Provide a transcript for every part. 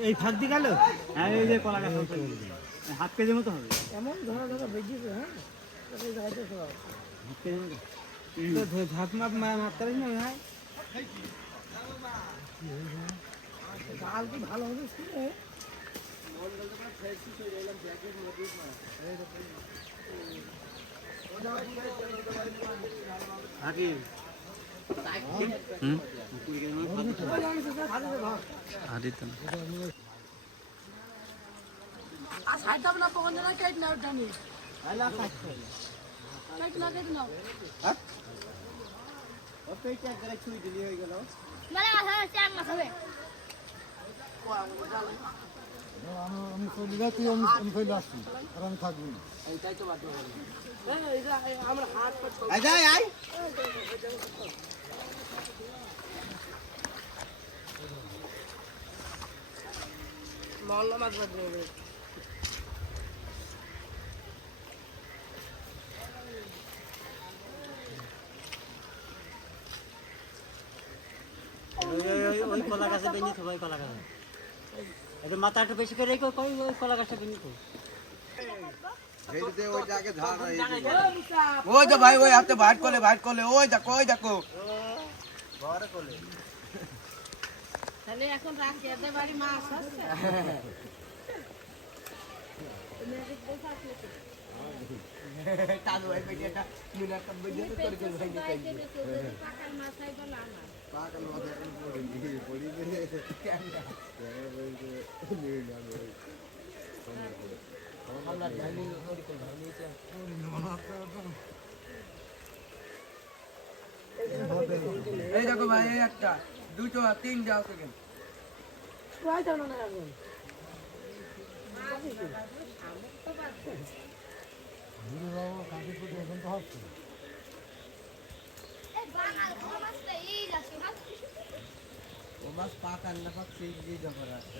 এই ফাঁক দিয়ে গেল এই যে কলা গাছ হাফ কেজির মতো হবে এমন ধরা ধরা বেজিয়েছে হ্যাঁ ঝাঁপ মাপ মারতে পারিস না ভাই ডাল কি ভালো হবে শুনে আমি চলে যাই তুই আমি চলে আসছি আর আমি থাকবি না মহল্লা মাছ বাদ ওই কলা গাছে বেঁধে তো ওই কলা গাছে এটা মাথা একটু বেশি করে রেখে ওই কলা গাছটা বেঁধে তো ওই তো ভাই ওই হাতে ভাট করলে ওই দেখো ঘরে করলে তাহলে এখন রাখি এদের বাড়ি মাছ আছে তাহলে ওই বেটিটা মিনা একটা বেজে তো করে ভাই দিতে পাকাল মাছ আই বলা না পাগল ওদের পড়ি আমরা জানি ওই তো জানিছে এই দেখো ভাই একটা দুটো আর তিন যাও সেকেন্ড কই দাও না এখন ও মাছ পাকান না পাক সেই দিয়ে যখন আছে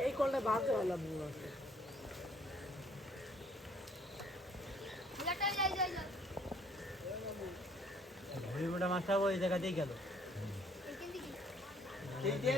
এই কলটা বাজে হলো বুড়ো আছে ভুড়ি মোটা মাছটা ওই জায়গা দিয়ে গেল সেই দিয়ে